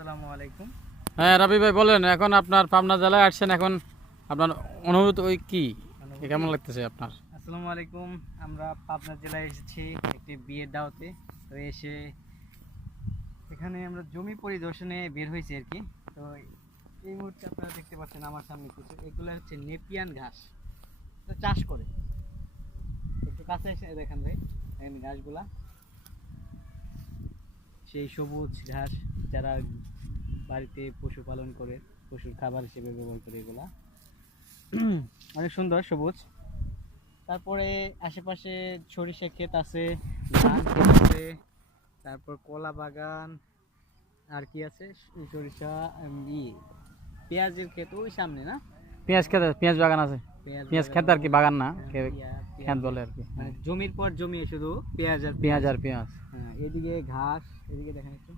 আসসালামু আলাইকুম। হ্যাঁ রাবি ভাই বলেন, এখন আপনার পাবনা জেলায় আসছেন, এখন আপনার অনুভূতি ওই কি কেমন লাগতেছে আপনার? আসসালামু আলাইকুম। আমরা পাবনা জেলায় এসেছি একটি বিয়ের দাওয়াতে। তো এসে এখানে আমরা জমি পরিদর্শনে বের হয়েছি আর কি। তো এই মুহূর্তে আপনারা দেখতে পাচ্ছেন আমার সামনে কিছু, এগুলো হচ্ছে নেপিয়ান ঘাস। তো চাষ করে একটু কাছে এসে দেখেন ভাই, এখানে ঘাসগুলা সেই সবুজ ঘাস, যারা বাড়িতে পশুপালন করে পশুর খাবার হিসেবে ব্যবহার করে এগুলা। অনেক সুন্দর সবুজ। তারপরে আশেপাশে সরিষা ক্ষেত আছে, ধান ক্ষেত আছে, তারপর কলা বাগান, আর কি আছে, সরিষা, পেঁয়াজের ক্ষেত ওই সামনে না, পেঁয়াজ খেতে, পেঁয়াজ বাগান আছে। পেঁয়াজ খেত আর কি, বাগান না, খেত বলে আর কি। মানে জমির পর জমি শুধু পেঁয়াজ আর পেঁয়াজ আর পেঁয়াজ। হ্যাঁ, এদিকে ঘাস, এদিকে দেখেন একটু